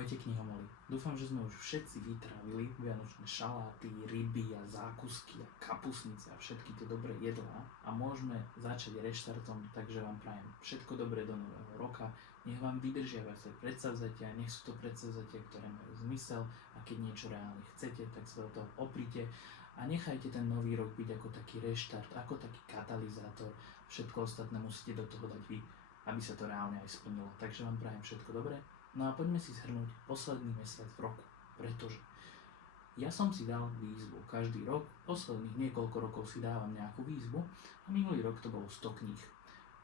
Ahojte knihomoli. Dúfam, že sme už všetci vytrávili vianočné šaláty, ryby a zákusky a kapusnice a všetky tie dobré jedlá a môžeme začať reštartom, takže vám prajem všetko dobré do nového roka. Nech vám vydržia vaše predsavzatia, nech sú to predsavzatia, ktoré majú zmysel a keď niečo reálne chcete, tak sa do toho oprite a nechajte ten nový rok byť ako taký reštart, ako taký katalizátor. Všetko ostatné musíte do toho dať vy, aby sa to reálne aj splnilo. Takže vám prajem všetko dobré. No a poďme si zhrnúť posledný mesiac v roku, pretože ja som si dal výzvu každý rok, posledných niekoľko rokov si dávam nejakú výzvu a minulý rok to bolo 100 kníh.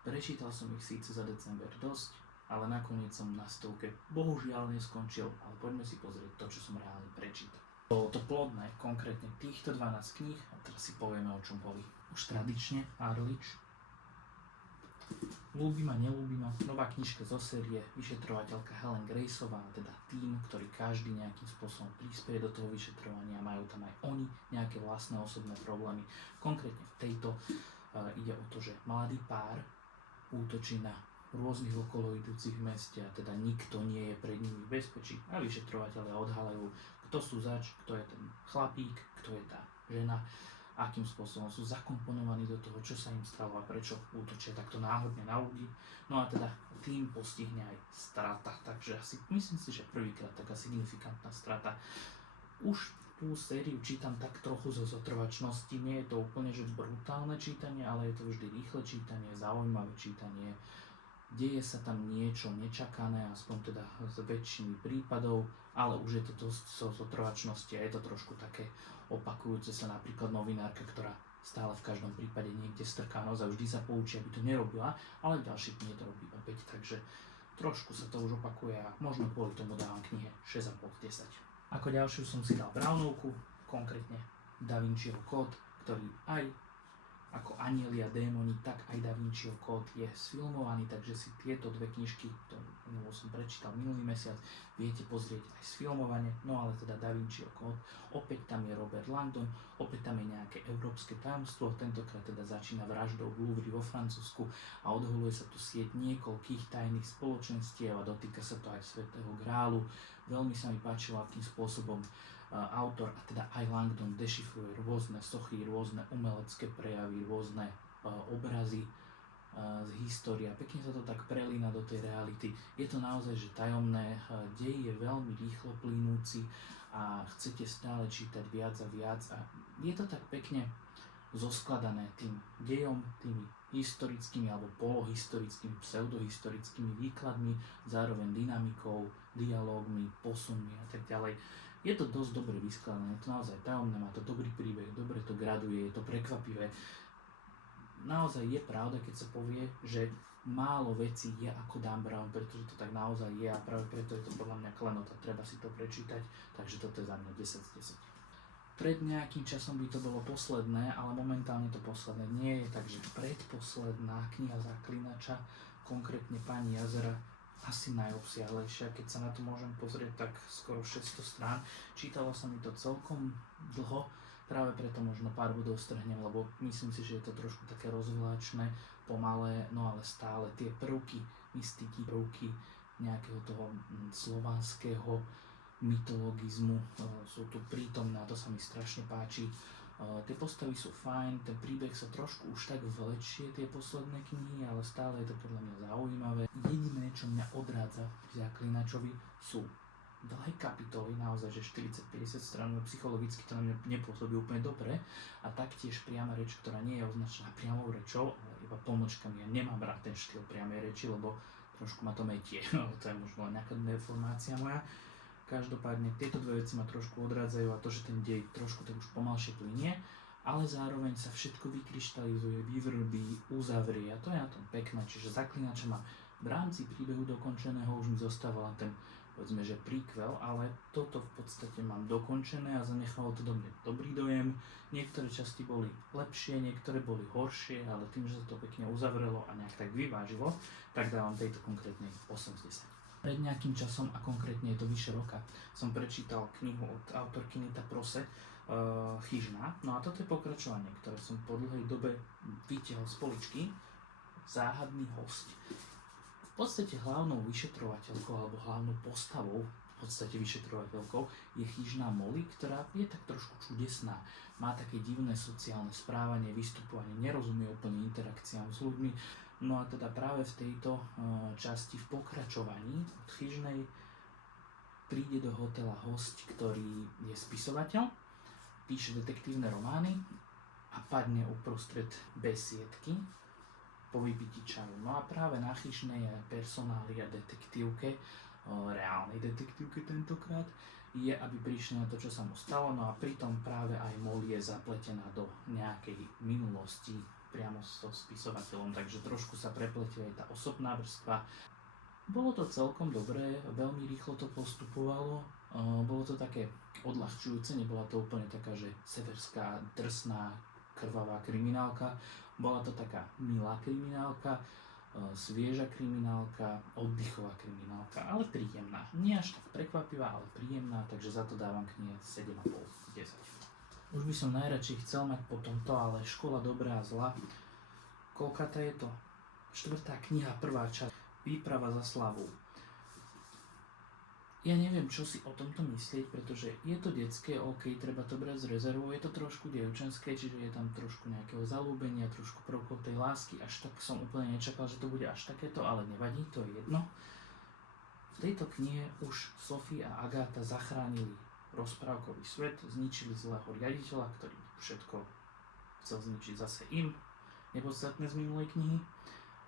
Prečítal som ich síce za december dosť, ale nakoniec som na 100 bohužiaľ neskončil, ale poďme si pozrieť to, čo som reálne prečítal. Bolo to plodné, konkrétne týchto 12 kníh a teraz si povieme, o čom boli. Už tradične Arlič, Ľúbi ma, nelúbi ma, nová knižka zo série vyšetrovateľka Helen Graceová, teda tým, ktorý každý nejakým spôsobom prispieje do toho vyšetrovania, majú tam aj oni nejaké vlastné osobné problémy. Konkrétne v tejto ide o to, že mladý pár útočí na rôznych okolo idúcich v meste a teda nikto nie je pred nimi v bezpečí a vyšetrovatelia odhalajú, kto sú zač, kto je ten chlapík, kto je tá žena, akým spôsobom sú zakomponovaní do toho, čo sa im stalo a prečo útočia takto náhodne na ľudí. No a teda tým postihne aj strata, takže asi myslím si, že prvýkrát taká signifikantná strata. Už tú sériu čítam tak trochu zo zotrvačnosti, nie je to úplne že brutálne čítanie, ale je to vždy rýchle čítanie, zaujímavé čítanie. Deje sa tam niečo nečakané, aspoň teda z väčšiny prípadov, ale už je to dosť zotrvačnosti a je to trošku také opakujúce sa, napríklad novinárka, ktorá stále v každom prípade niekde strká nos a vždy sa poučí, aby to nerobila, ale v ďalších knihe to robí opäť, takže trošku sa to už opakuje a možno kvôli tomu dávam knihe 6,5 z 10. Ako ďalšiu som si dal Brownovku, konkrétne Da Vinciho kód, ktorý aj ako Anieli a démoni, tak aj Da Vinciho kód je sfilmovaný, takže si tieto dve knižky, ktorú som prečítal minulý mesiac, viete pozrieť aj sfilmovane, no ale teda Da Vinciho kód, opäť tam je Robert Langdon, opäť tam je nejaké európske tajomstvo, tentokrát teda začína vraždou v Louvre vo Francúzsku a odholuje sa tu sieť niekoľkých tajných spoločenstiev a dotýka sa to aj Svätého Grálu. Veľmi sa mi páčilo, akým spôsobom autor, a teda aj Langdon, dešifruje rôzne sochy, rôzne umelecké prejavy, rôzne obrazy z histórie. Pekne sa to tak prelína do tej reality. Je to naozaj že tajomné, dej je veľmi rýchlo plynúci a chcete stále čítať viac a viac a je to tak pekne zoskladané tým dejom, tými historickými alebo polohistorickými, pseudohistorickými výkladmi, zároveň dynamikou, dialógmi, posunmi a tak ďalej. Je to dosť dobre vyskladané, je to naozaj tajomné, má to dobrý príbeh, dobre to graduje, je to prekvapivé. Naozaj je pravda, keď sa povie, že málo vecí je ako Dan Brown, pretože to tak naozaj je a práve preto je to podľa mňa klenota, treba si to prečítať, takže toto je za mňa 10 z 10. Pred nejakým časom by to bolo posledné, ale momentálne to posledné nie je, takže predposledná kniha Zaklinača, konkrétne Pani jazera, asi najobsiahlejšia, keď sa na to môžem pozrieť, tak skoro 600 strán. Čítalo sa mi to celkom dlho, práve preto možno pár bodov strhnem, lebo myslím si, že je to trošku také rozvláčne, pomalé, no ale stále tie prvky, mystiky, prvky nejakého toho slovanského mytologizmu sú tu prítomné a to sa mi strašne páči. Tie postavy sú fajn, ten príbeh sa trošku už tak vlečie tie posledné knihy, ale stále je to podľa mňa zaujímavé. Jediné, čo mňa odrádza pri Zaklinačovi, sú dlhé kapitoly, naozaj že 40-50 strán, psychologicky to na mňa nepôsobí úplne dobre a taktiež priama reč, ktorá nie je označená priamou rečou, ale iba pomlčkami. Ja nemám rád ten štýl priamej reči, lebo trošku ma to metie, to je možno nejaká deformácia moja. Každopádne tieto dve veci ma trošku odrádzajú a to, že ten dej trošku tak už pomalšie plynie, ale zároveň sa všetko vykryštalizuje, vyvrbí, uzavrie a to je na tom pekné, čiže Zaklinača má v rámci príbehu dokončeného, už mi zostáva len ten, povedzme, že prequel, ale toto v podstate mám dokončené a zanechalo to do mňa dobrý dojem. Niektoré časti boli lepšie, niektoré boli horšie, ale tým, že sa to pekne uzavrelo a nejak tak vyvážilo, tak dávam tejto konkrétnej 8 z 10. Pred nejakým časom, a konkrétne je to vyše roka, som prečítal knihu od autorky Nita Prose, Chyžná. No a toto je pokračovanie, ktoré som po dlhej dobe vytiahol z poličky. Záhadný hosť. V podstate hlavnou vyšetrovateľkou alebo hlavnou postavou v podstate vyšetrovateľkou, je chyžná Molly, ktorá je tak trošku čudesná. Má také divné sociálne správanie, vystupovanie, nerozumie úplne interakciám s ľuďmi. No a teda práve v tejto časti, v pokračovaní od chyžnej, príde do hotela hosť, ktorý je spisovateľ, píše detektívne romány a padne uprostred besiedky po vypití čaju. No a práve na chyžnej personália detektívke, reálnej detektívke tentokrát, je, aby prišli na to, čo sa mu stalo, no a pritom práve aj Molly je zapletená do nejakej minulosti priamo so spisovateľom, takže trošku sa prepletie aj tá osobná vrstva. Bolo to celkom dobré, veľmi rýchlo to postupovalo, bolo to také odľahčujúce, nebola to úplne taká, že severská, drsná, krvavá kriminálka, bola to taká milá kriminálka, svieža kriminálka, oddychová kriminálka, ale príjemná. Nie až tak prekvapivá, ale príjemná, takže za to dávam knihe 7,5 z 10. Už by som najradšej chcel mať po tomto, ale Škola dobrá a zla. Koľkata je to? 4. kniha, 1. časť. Výprava za slavou. Ja neviem, čo si o tomto myslieť, pretože je to detské, OK, treba to brať s rezervou, je to trošku dievčenské, čiže je tam trošku nejakého zalúbenia, trošku prvkov tej lásky, až tak som úplne nečakal, že to bude až takéto, ale nevadí, to je jedno. V tejto knihe už Sophie a Agáta zachránili rozprávkový svet, zničili zlého riaditeľa, ktorý všetko chcel zničiť zase im, nepodstatné z minulej knihy,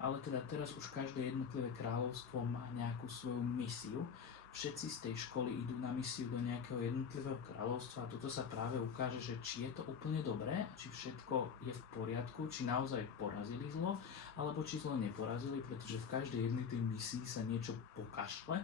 ale teda teraz už každé jednotlivé kráľovstvo má nejakú svoju misiu. Všetci z tej školy idú na misiu do nejakého jednotlivého kráľovstva a toto sa práve ukáže, že či je to úplne dobré, či všetko je v poriadku, či naozaj porazili zlo, alebo či zlo neporazili, pretože v každej jednej tej misii sa niečo pokašle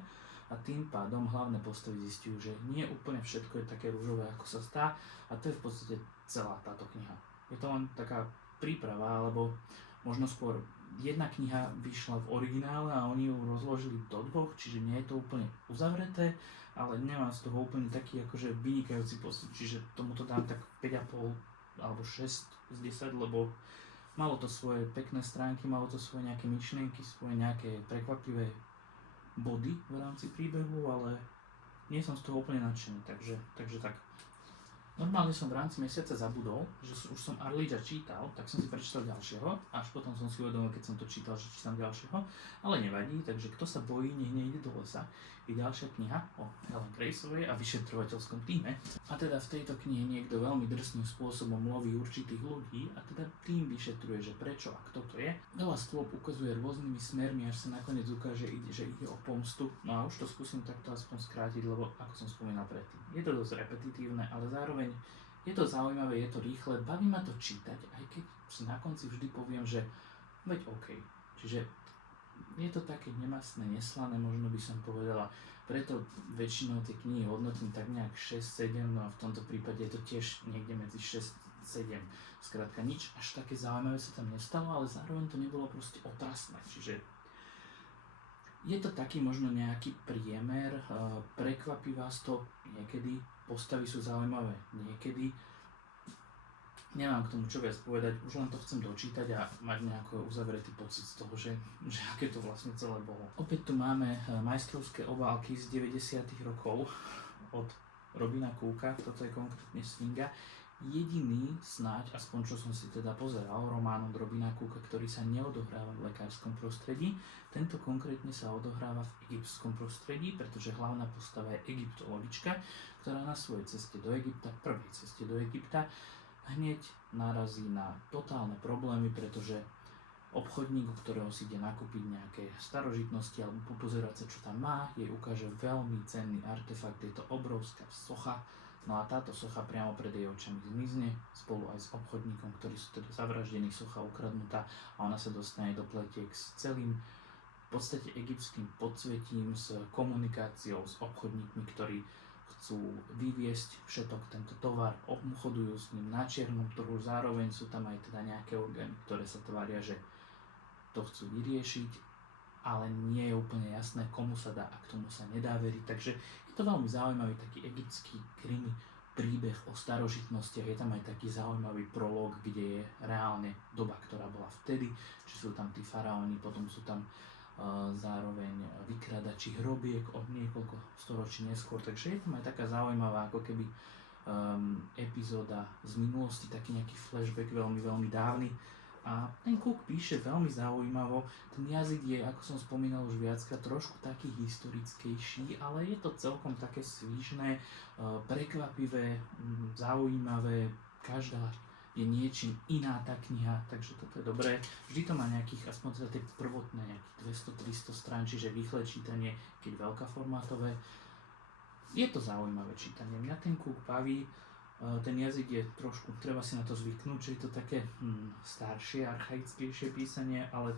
a tým pádom hlavné postavy zistujú, že nie úplne všetko je také ružové, ako sa zdá, a to je v podstate celá táto kniha. Je to len taká príprava, alebo možno skôr jedna kniha vyšla v originále a oni ju rozložili do dvoch, čiže nie je to úplne uzavreté, ale nemám z toho úplne taký akože vynikajúci pocit, čiže tomuto dám tak 5,5 alebo 6 z 10, lebo malo to svoje pekné stránky, malo to svoje nejaké myšlienky, svoje nejaké prekvapivé body v rámci príbehu, ale nie som z toho úplne nadšený, takže tak. Normálne som v rámci mesiaca zabudol, že už som Arlidža čítal, tak som si prečítal ďalšieho, až potom som si uvedomil, keď som to čítal, že čítam ďalšieho, ale nevadí, takže kto sa bojí, nech nejde do lesa. Je ďalšia kniha o Helen Graceovej a vyšetrovateľskom týme. A teda v tejto knihe niekto veľmi drsným spôsobom loví určitých ľudí a teda tým vyšetruje, že prečo a kto to je. Veľa stôp ukazuje rôznymi smermi, až sa nakoniec ukáže, že ide o pomstu. No a už to skúsim takto aspoň skrátiť, lebo ako som spomínal predtým, je to dosť repetitívne, ale zároveň je to zaujímavé, je to rýchle, baví ma to čítať, aj keď si na konci vždy poviem, že veď OK. Čiže je to také nemastné, neslané, možno by som povedala, preto väčšinou tie knihy hodnotím tak nejak 6-7, no a v tomto prípade je to tiež niekde medzi 6-7. Skrátka nič až také zaujímavé sa tam nestalo, ale zároveň to nebolo proste otrasné, čiže je to taký možno nejaký priemer, prekvapí vás to niekedy, postavy sú zaujímavé niekedy. Nemám k tomu čo viac povedať, už len to chcem dočítať a mať nejaký uzavretý pocit z toho, že aké to vlastne celé bolo. Opäť tu máme majstrovské obálky z 90. rokov od Robina Cooka, toto je konkrétne Svinga. Jediný snáď, aspoň čo som si teda pozeral, román od Robina Cooka, ktorý sa neodohráva v lekárskom prostredí. Tento konkrétne sa odohráva v egyptskom prostredí, pretože hlavná postava je egyptologička, ktorá na svojej ceste do Egypta, prvej ceste do Egypta, hneď narazí na totálne problémy, pretože obchodník, u ktorého si ide nakúpiť nejaké starožitnosti alebo popozerať sa, čo tam má, jej ukáže veľmi cenný artefakt, je to obrovská socha, no a táto socha priamo pred jej očami zmizne, spolu aj s obchodníkom, ktorí sú teda zavraždení, socha ukradnutá a ona sa dostane do pletiek s celým v podstate egyptským podsvetím, s komunikáciou s obchodníkmi, ktorí chcú vyviesť všetok tento tovar, obchodujú s ním na čiernom trhu, zároveň sú tam aj teda nejaké orgány, ktoré sa tvária, že to chcú vyriešiť, ale nie je úplne jasné, komu sa dá a k tomu sa nedá veriť, takže je to veľmi zaujímavý taký egyptský krimi príbeh o starožitnostiach, je tam aj taký zaujímavý prolog, kde je reálne doba, ktorá bola vtedy, či sú tam tí faraóni, potom sú tam zároveň vykradači hrobiek o niekoľko storočí neskôr. Takže je tam aj taká zaujímavá ako keby epizóda z minulosti, taký nejaký flashback veľmi, veľmi dávny. A ten Cook píše veľmi zaujímavo, ten jazyk je, ako som spomínal už viackrát, trošku taký historickejší, ale je to celkom také svížné, prekvapivé, zaujímavé, každá je niečím iná tá kniha, takže toto je dobré. Vždy to má nejakých, aspoň teda tie prvotné, nejakých 200-300 strán, čiže rýchle čítanie, keď veľkaformátové. Je to zaujímavé čítanie, mňa ten Cook baví. Ten jazyk je trošku, treba si na to zvyknúť, že je to také staršie, archaickejšie písanie, ale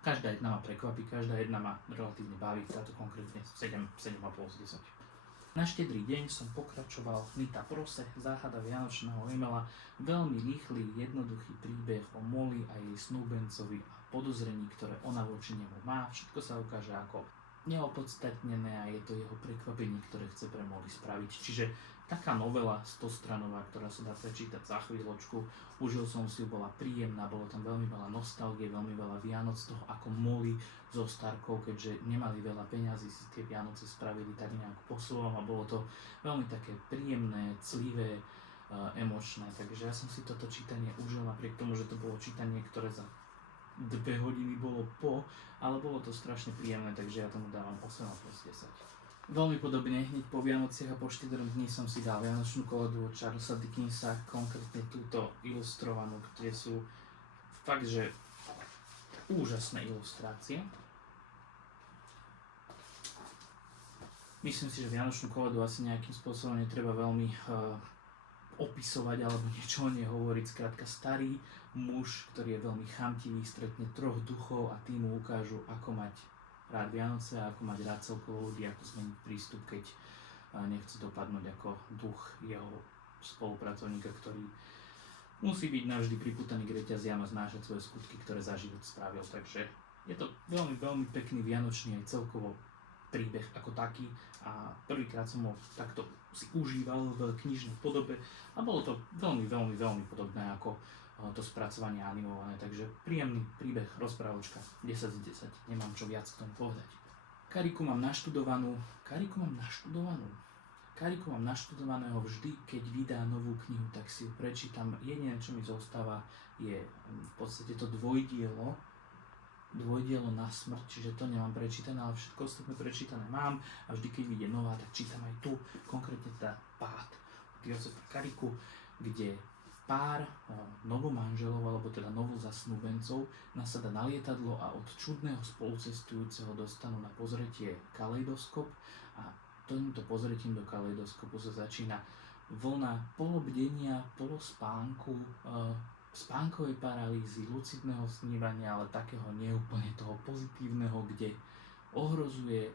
každá jedna ma prekvapí, každá jedna ma relatívne baví, táto konkrétne 7,5 z 10. Na štedrý deň som pokračoval Nita Prose, záhada vianočného Emela, veľmi rýchly, jednoduchý príbeh o Molly a jej snúbencovi a podozrení, ktoré ona voči nemu má. Všetko sa ukáže ako neopodstatnené a je to jeho prekvapenie, ktoré chce pre Molly spraviť. Čiže taká novela 100-stranová, ktorá sa dá prečítať za chvíľočku. Užil som si ju, bola príjemná, bolo tam veľmi veľa nostalgie, veľmi veľa Vianoc toho, ako Molly so Starkou, keďže nemali veľa peňazí, si tie Vianoce spravili tak nejak po svojom a bolo to veľmi také príjemné, clivé, emočné. Takže ja som si toto čítanie užil, napriek tomu, že to bolo čítanie, ktoré za 2 hodiny bolo ale bolo to strašne príjemné, takže ja tomu dávam 8,5 z 10. Veľmi podobne, hneď po Vianociach a po štedrom dni som si dal Vianočnú koledu od Charlesa Dickensa, konkrétne túto ilustrovanú, kde sú fakt, že úžasné ilustrácie. Myslím si, že Vianočnú koledu asi nejakým spôsobom netreba veľmi opisovať alebo niečo o nej hovoriť. Skrátka starý muž, ktorý je veľmi chamtivý, stretne 3 duchov a tí mu ukážu, ako mať rád Vianoce a ako mať rád celkovo ľudí, ako zmeniť prístup, keď nechce dopadnúť ako duch jeho spolupracovníka, ktorý musí byť navždy pripútaný k reťaziam a znášať svoje skutky, ktoré za život spravil. Takže je to veľmi, veľmi pekný vianočný aj celkovo príbeh ako taký a prvýkrát som ho takto si užíval v knižnej podobe a bolo to veľmi, veľmi, veľmi podobné ako to spracovanie animované, takže príjemný príbeh, rozprávočka, 10 z 10, nemám čo viac k tomu povedať. Kariku mám naštudovaného vždy, keď vydá novú knihu, tak si ju prečítam. Jediné, čo mi zostáva, je v podstate to dvojdielo na smrť, čiže to nemám prečítané, ale všetko ostatné prečítané mám a vždy, keď vyjde nová, tak čítam aj tu, konkrétne teda Pád od Josefa Kariku, kde pár novomanželov, alebo teda novozasnúbencov nasadá na lietadlo a od čudného spolucestujúceho dostanú na pozretie kaleidoskop a týmto pozretím do kaleidoskopu sa začína vlna polobdenia, polospánku, spánkovej paralýzy, lucidného snívania, ale takého neúplne toho pozitívneho, kde ohrozuje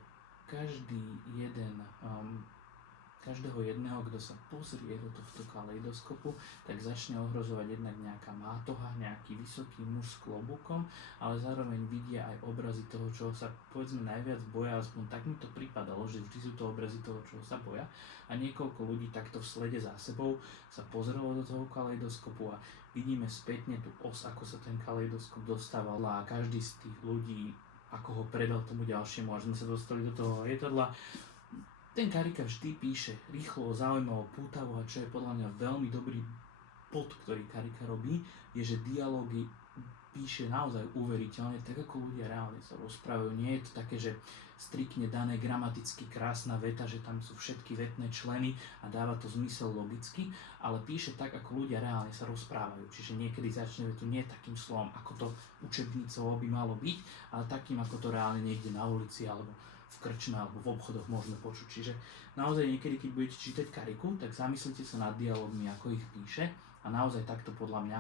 každého jedného, kto sa pozrie do tohto kaleidoskopu, tak začne ohrozovať jednak nejaká mátoha, nejaký vysoký muž s klobúkom, ale zároveň vidia aj obrazy toho, čoho sa povedzme najviac boja, aspoň tak mi to pripadalo, že vždy sú to obrazy toho, čoho sa boja a niekoľko ľudí takto v slede za sebou sa pozrelo do toho kaleidoskopu a vidíme spätne tú os, ako sa ten kaleidoskop dostával a každý z tých ľudí, ako ho predal tomu ďalšiemu, až sme sa dostali do toho lietadla. Ten Karika vždy píše rýchlo, zaujímavo, pútavo a čo je podľa mňa veľmi dobrý bod, ktorý Karika robí, je, že dialógy píše naozaj uveriteľne, tak ako ľudia reálne sa rozprávajú. Nie je to také, že striktne dané gramaticky krásna veta, že tam sú všetky vetné členy a dáva to zmysel logicky, ale píše tak, ako ľudia reálne sa rozprávajú. Čiže niekedy začne vetu nie takým slovom, ako to učebnicovo by malo byť, ale takým, ako to reálne niekde na ulici alebo v krčme alebo v obchodoch môžeme počuť. Čiže naozaj niekedy, keď budete čítať Kariku, tak zamyslite sa nad dialogmi, ako ich píše a naozaj takto podľa mňa,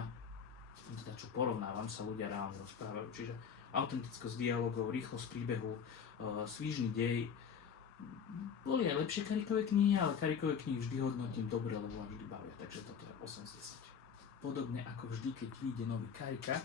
teda čo porovnávam, sa ľudia reálne rozprávajú. Čiže autentickosť dialogov, rýchlosť príbehu, svížny dej. Boli aj lepšie Karikové knihy, ale Karikové knihy vždy hodnotím dobre, lebo ma vždy bavia, takže toto je 8 z 10. Podobne ako vždy, keď vyjde nový Karika,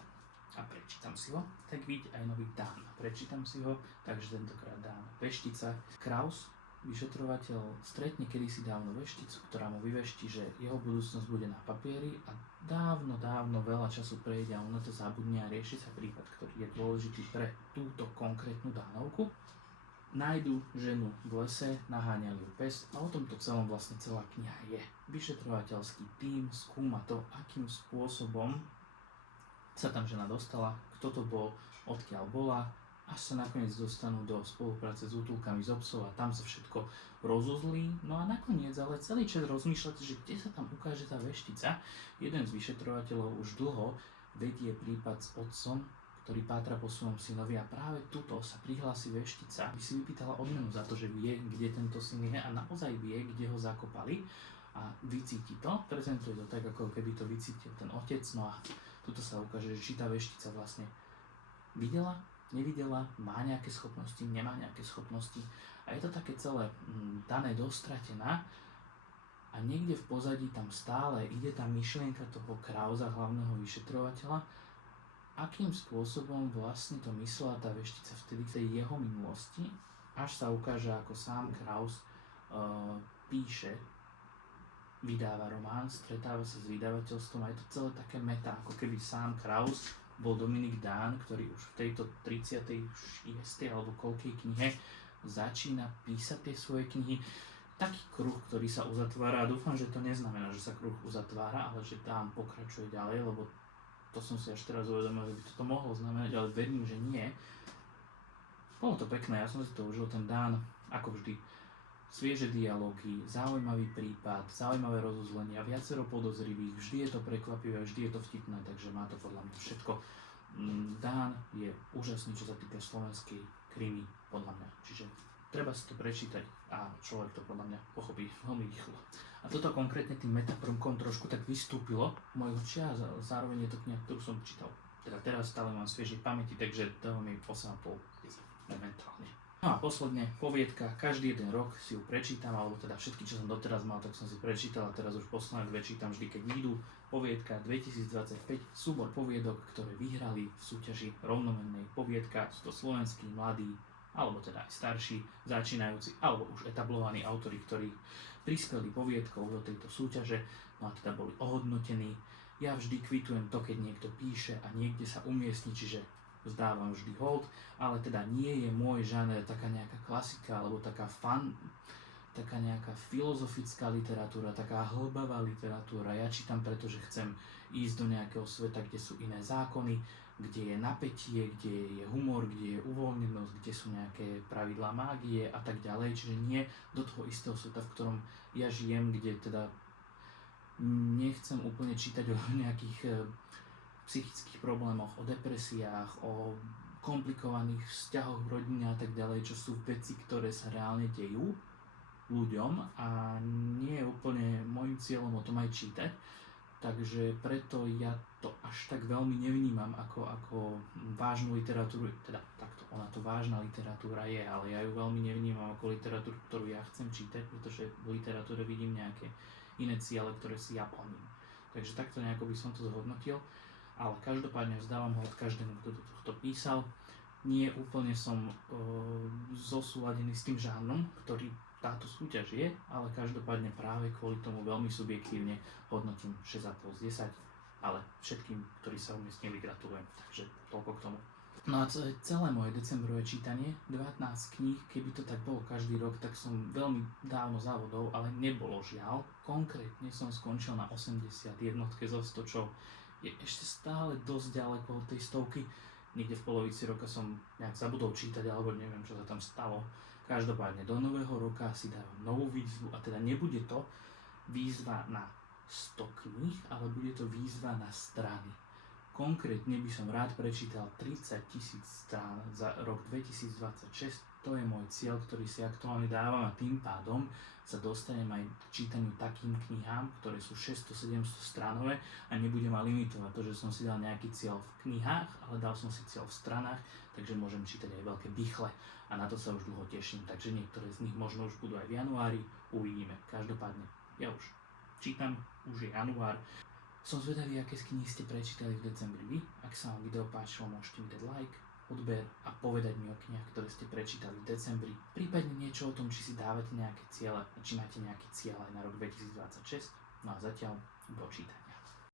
a prečítam si ho, tak vyjde aj nový Dán. Prečítam si ho, takže tentokrát Dán Veštica. Kraus vyšetrovateľ stretne kedysi dávno vešticu, ktorá mu vyvešti, že jeho budúcnosť bude na papieri a dávno veľa času prejde a on na to zabudne a rieši sa prípad, ktorý je dôležitý pre túto konkrétnu Dánovku. Nájdu ženu v lese, naháňali ju pes a o tomto celom vlastne celá kniha je. Vyšetrovateľský tím skúma to, akým spôsobom sa tam žena dostala, kto to bol, odkiaľ bola, až sa nakoniec dostanú do spolupráce s útulkami z psov a tam sa všetko rozuzlí. No a nakoniec ale celý čas rozmýšľate, že kde sa tam ukáže tá veštica. Jeden z vyšetrovateľov už dlho vedie prípad s otcom, ktorý pátra po svojom synovi a práve tuto sa prihlási veštica, aby si vypýtala odmenu za to, že vie, kde tento syn je a naozaj vie, kde ho zakopali a vycíti to, prezentuje to tak, ako keby to vycítil ten otec. No a tuto sa ukáže, že či tá veštica vlastne videla, nevidela, má nejaké schopnosti, nemá nejaké schopnosti a je to také celé dané dostratená a niekde v pozadí tam stále ide tá myšlienka toho Krausa, hlavného vyšetrovateľa, akým spôsobom vlastne to myslela tá veštica vtedy v tej jeho minulosti, až sa ukáže, ako sám Kraus píše, vydáva román, stretáva sa s vydavateľstvom a je to celé také meta, ako keby sám Kraus bol Dominik Dán, ktorý už v tejto 36. alebo koľkej knihe začína písať tie svoje knihy. Taký kruh, ktorý sa uzatvára a dúfam, že to neznamená, že sa kruh uzatvára, ale že Dán pokračuje ďalej, lebo to som si až teraz uvedomil, že by to mohlo znamenať, ale verím, že nie. Bolo to pekné, ja som si to užil, ten Dán, ako vždy. Svieže dialógy, zaujímavý prípad, zaujímavé rozuzlenia, viacero podozrivých, vždy je to prekvapivé, vždy je to vtipné, takže má to podľa mňa všetko. Dán je úžasný, čo sa týka slovenskej krimi, podľa mňa, čiže treba si to prečítať a človek to podľa mňa pochopí veľmi rýchlo. A toto konkrétne tým metaprúmkom trošku tak vystúpilo v mojich očiach a zároveň je to kniha, ktorú som čítal. Teda teraz stále mám sviežej pamäti, takže dávam jej 8,5 momentálne. No a posledne, poviedka, každý jeden rok si ju prečítam, alebo teda všetky, čo som doteraz mal, tak som si prečítal a teraz už posledné dve čítam vždy, keď výjdu. Poviedka 2025, súbor poviedok, ktoré vyhrali v súťaži rovnomennej poviedka, sú to slovenskí mladí, alebo teda aj starší, začínajúci, alebo už etablovaní autori, ktorí prispeli poviedkou do tejto súťaže, no a teda boli ohodnotení. Ja vždy kvitujem to, keď niekto píše a niekde sa umiestni, čiže vzdávam vždy hold, ale teda nie je môj žáner taká nejaká klasika alebo taká nejaká filozofická literatúra, taká hlbavá literatúra. Ja čítam, pretože chcem ísť do nejakého sveta, kde sú iné zákony, kde je napätie, kde je humor, kde je uvoľnenosť, kde sú nejaké pravidlá mágie a tak ďalej, čiže nie do toho istého sveta, v ktorom ja žijem, kde teda nechcem úplne čítať o nejakých psychických problémoch, o depresiách, o komplikovaných vzťahoch v rodine a tak ďalej, čo sú veci, ktoré sa reálne dejú ľuďom a nie je úplne môjim cieľom o tom aj čítať. Takže preto ja to až tak veľmi nevnímam ako vážnu literatúru, teda takto, ona to vážna literatúra je, ale ja ju veľmi nevnímam ako literatúru, ktorú ja chcem čítať, pretože v literatúre vidím nejaké iné ciele, ktoré si ja plním. Takže takto nejako by som to zhodnotil. Ale každopádne vzdávam ho od každému, kto do tohto písal. Nie úplne som zosúladený s tým žánrom, ktorý táto súťaž je, ale každopádne práve kvôli tomu veľmi subjektívne hodnotím 6,5 z 10, ale všetkým, ktorí sa umiestnili, gratulujem. Takže toľko k tomu. No a celé moje decembrové čítanie, 19 kníh, keby to tak bolo každý rok, tak som veľmi dávno závodov, ale nebolo žiaľ. Konkrétne som skončil na 81 zo 100, čo je ešte stále dosť ďaleko od tej stovky. Niekde v polovici roka som nejak zabudol čítať, alebo neviem, čo sa tam stalo. Každopádne do nového roka si dávam novú výzvu a teda nebude to výzva na 100 kníh, ale bude to výzva na strany. Konkrétne by som rád prečítal 30 000 strán za rok 2026. To je môj cieľ, ktorý si aktuálne dávam a tým pádom sa dostanem aj k čítaniu takým knihám, ktoré sú 600-700 stránové a nebudem ma limitovať to, že som si dal nejaký cieľ v knihách, ale dal som si cieľ v stranách, takže môžem čítať aj veľké bichle a na to sa už dlho teším, takže niektoré z nich možno už budú aj v januári, uvidíme. Každopádne, ja už čítam, už je január. Som zvedavý, aké z kníh ste prečítali v decembri vy. Ak sa vám video páčilo, môžete mi dať like, odber a povedať mi o knihách, ktoré ste prečítali v decembri. Prípadne niečo o tom, či si dávate nejaké ciele a či máte nejaký cieľ aj na rok 2026. No a zatiaľ dočítanie.